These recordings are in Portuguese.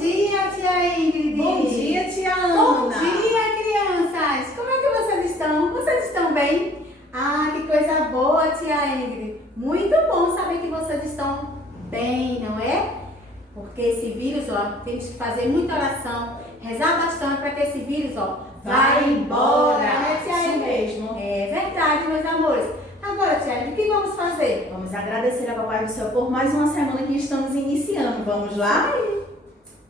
dia, tia Ingrid. Bom dia, tia Ana. Bom dia, crianças. Como é que vocês estão? Vocês estão bem? Ah, que coisa boa, tia Ingrid. Muito bom saber que vocês estão bem, não é? Porque esse vírus, ó, temos que fazer muita oração, rezar bastante para que esse vírus, ó, vai embora, né, tia Isso Ingrid? mesmo. É verdade, meus amores. Agora, tia Ingrid, o que vamos fazer? Vamos agradecer a Papai do Céu por mais uma semana que estamos iniciando. Vamos lá?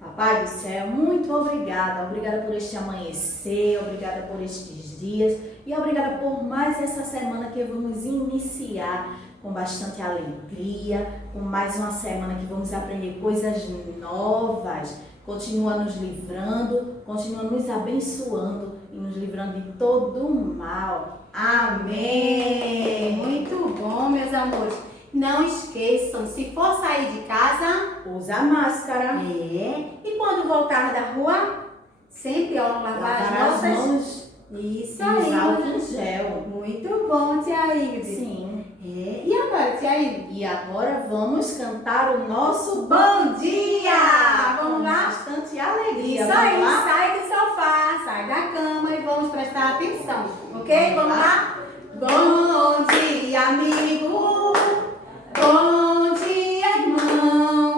Papai do Céu, muito obrigada. Obrigada por este amanhecer, obrigada por estes dias e obrigada por mais essa semana que vamos iniciar com bastante alegria, com mais uma semana que vamos aprender coisas novas. Continua nos livrando, continua nos abençoando e nos livrando de todo o mal. Amém! Muito bom, meus amores. Não esqueçam, se for sair de casa, Usa a máscara. e quando voltar da rua, sempre, ó, lavar as nossas... mãos Isso e usar álcool aí. em gel. Muito bom, tia Ingrid. Sim. E agora, tia Ingrid? E agora vamos cantar o nosso Bom dia! Vamos com lá? bastante alegria. Isso Vamos aí, lá? sai do sofá, sai da cama e vamos prestar atenção, ok? Vamos lá? Bom dia, amigo. Bom dia, irmão.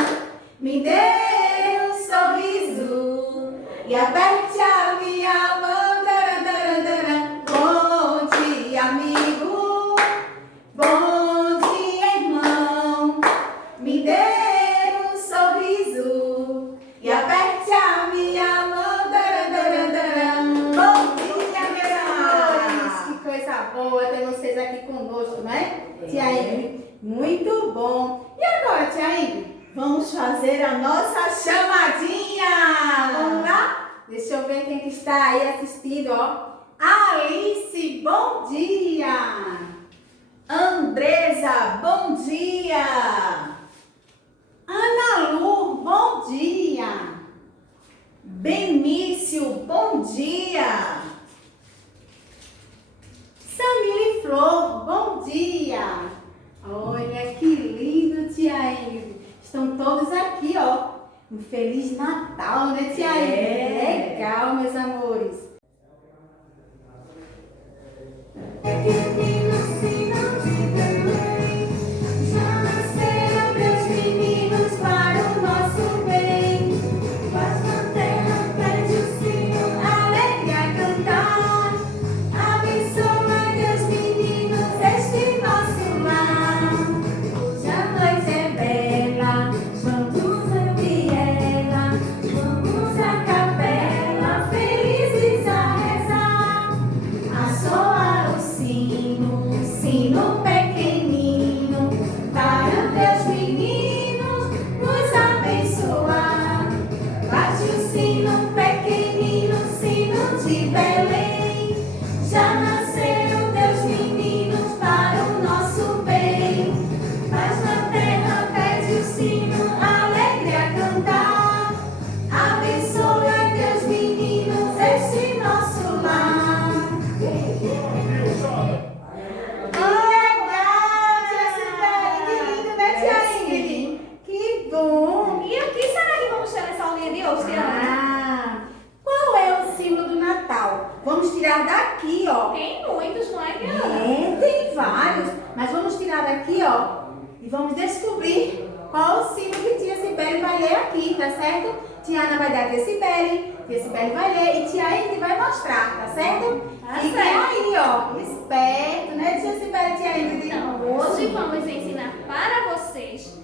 Me dê um sorriso e aperte a minha mão. Daradara. Bom dia, amigo. Bom dia, irmão. Me dê um sorriso e aperte a minha mão. Daradara. Bom dia, meus amores. Que coisa boa ter vocês aqui conosco, não é? Tia Ingrid, muito bom. E agora, tia Ingrid? Vamos fazer a nossa Chamadinha! Vamos lá? Deixa eu ver quem que está aí assistindo, ó. Alice, bom dia! Andresa, bom dia! Ana Lu, bom dia! Benício, bom dia! Samile Flor, bom dia! Olha que lindo, tia Ingrid. Estão todos aqui, ó. Um Feliz Natal, né, tia Ingrid? Legal, meus amores. Já nasceram meus meninos para o nosso bem. Paz na terra, pede o sino, alegre a cantar. Abençoa Deus, meninos, este nosso lar. Hoje a noite é bela, vamos ouvir ela. Vamos à capela, felizes a rezar. A soar o sino, um sino pequenino, para Deus meninos nos abençoar. Bate o sino pequenino, sino de Belém. Já nasceram Deus meninos para o nosso bem. Paz na terra, pede o sino, alegre a cantar. Abençoa Deus meninos, este nosso lar. Legal, tia Sibeli, que lindo, né, tia Ingrid? Que bom! E o que será que vamos ter nessa aulinha de hoje, Tia Ana? Qual é o símbolo do Natal? Vamos tirar daqui, ó. Tem muitos, não é, Tia Ana? Tem vários, mas vamos tirar daqui, ó, e vamos descobrir qual o símbolo que tia Sibeli vai ler aqui, tá certo? Tia Ana vai dar a tia Sibeli vai ler e tia Ingrid vai mostrar, tá certo? Tá Fiquem certo. aí, ó, esperto, né, tia Sibeli, tia Ingrid? Então, hoje vamos ensinar para vocês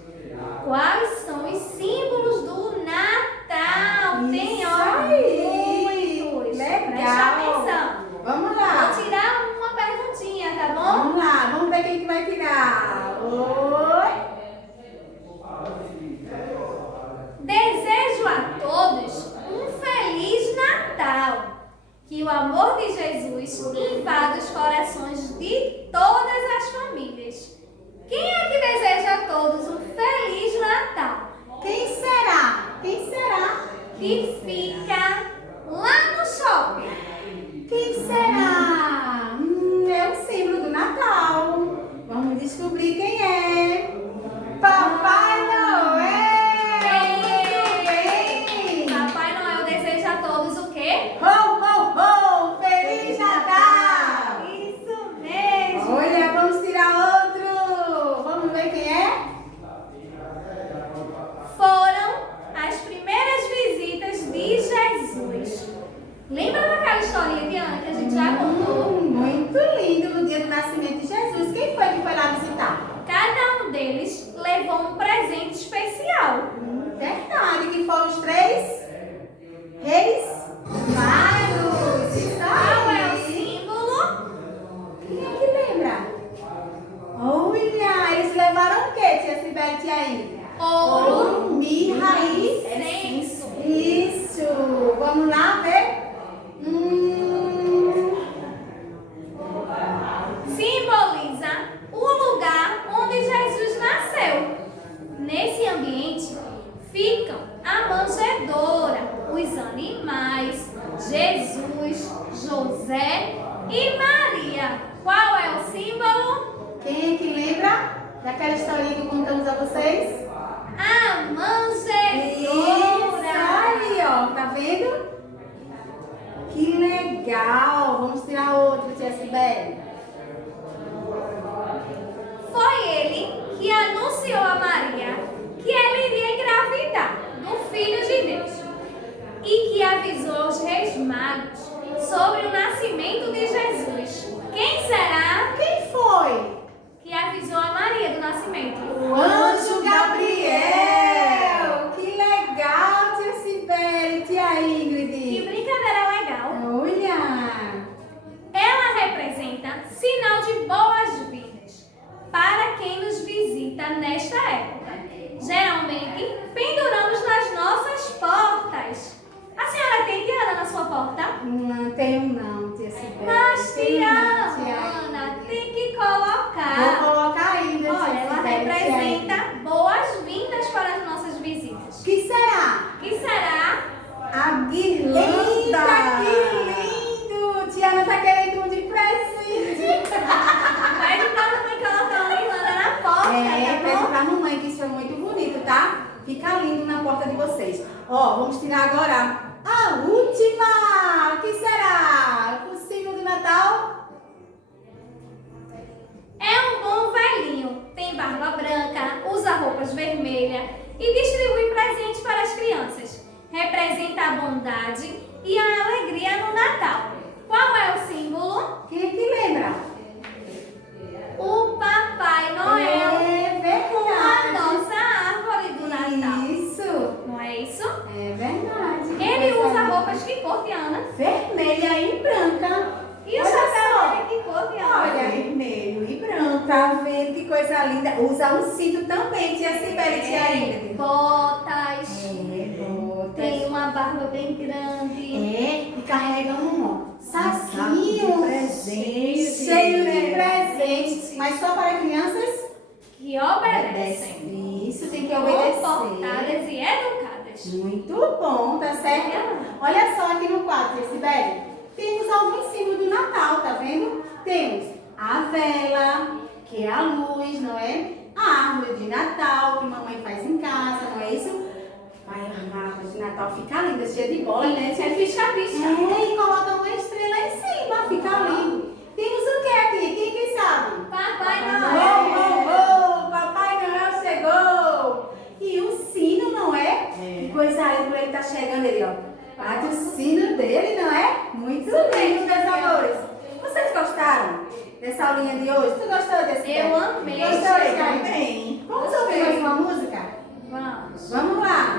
quais são os símbolos do Natal. Tem, Isso ó, aí. muitos. Legal. Presta atenção. Vamos lá. Vou tirar uma perguntinha, tá bom? Vamos lá, vamos ver quem que vai tirar. Oi. Desejo a todos um Feliz Natal. Que o amor de Jesus invada os corações de todas as famílias. Quem é que deseja a todos um Feliz Natal? Quem será? do nascimento de Jesus. Quem foi que foi lá visitar? Cada um deles levou um presente especial. Verdade, que foram os 3 reis magos. Isso Qual é o aí. símbolo? Quem é que lembra? Olha, eles levaram o quê, tia Sibeli e tia Ingrid? Ouro mirra e e incenso. isso. Vamos lá ver? Simboliza o lugar onde Jesus nasceu. Nesse ambiente ficam a manjedoura, os animais, Jesus, José e Maria. Qual é o símbolo? Quem é que lembra daquela historinha que contamos a vocês? A Isso manjedoura. aí, ó. Tá vendo? Que legal. Vamos tirar outro, tia Sibeli. Foi ele que anunciou a Maria que ela iria engravidar do Filho de Deus e que avisou os reis magos sobre o nascimento de Jesus. Quem será Quem foi? que avisou a Maria do nascimento? O anjo Gabriel. Que legal, tia Sibeli, tia Que Ingrid. brincadeira legal! Olha. Ela representa sinal de boas-vindas para quem nos visita nesta época. Geralmente, penduramos nas nossas portas. A senhora tem Diana na sua porta? Não tenho não, tia Sibeli. Mas, Tenho tia não, tia Ana, Ingrid. tem que Vou colocar. colocar ainda, Olha, tia ela Sibeli, tia Ingrid. representa boas-vindas para as nossas visitas. O que será? Que será? A guirlanda. Eita, que lindo! Tia Ana tá querendo um de presente. Pede pra mamãe colocar uma guirlanda na porta, Pede tá bom? pra mamãe que isso é muito bonito, tá? Fica lindo na porta de vocês. Ó, vamos tirar agora a última. O que será? O símbolo de Natal? É um bom velhinho, tem barba branca, usa roupas vermelhas e distribui presentes para as crianças. Representa a bondade e a alegria no Natal. Qual é o símbolo? Quem é que lembra? O Papai Noel É com a verdade. nossa árvore do Natal. Isso. Não é isso? É verdade. Ele Coisa usa linda. roupas que cor, Diana? Vermelha e branca. E o Olha chapéu só. dele que cor, Diana? Olha, vermelho e branco. Tá vendo que coisa linda? Usa um cinto também, tia Sibeli, tia Ingrid. Botas. Botas. Tem uma barba bem grande. E carrega um Saco saquinho de presente. cheio de presentes, mas só para crianças? Que obedecem. Isso, tem que obedecer. Comportadas e educadas. Muito bom, tá certo? Olha só aqui no quadro, Sibeli. Temos alguns símbolos do Natal, tá vendo? Temos a vela, que é a luz, não é? A árvore de Natal, que mamãe faz em casa, não é isso? Vai, a árvore de Natal fica linda, cheia de bola, né? É pisca-pisca. E coloca uma estrela em cima, fica lindo. Temos o que aqui? Quem sabe? Papai Ho, Noel. ho, ho! Papai Noel chegou! E o sino, não é? Que coisa linda, ele tá chegando ali, ó. Bate o sino dele, não é? Muito lindo, meus amores. Vocês gostaram dessa aulinha de hoje? Tu gostou desse? Eu amei. Gostou, Eu Sky? também. Vamos ouvir mais uma música? Vamos. Vamos lá.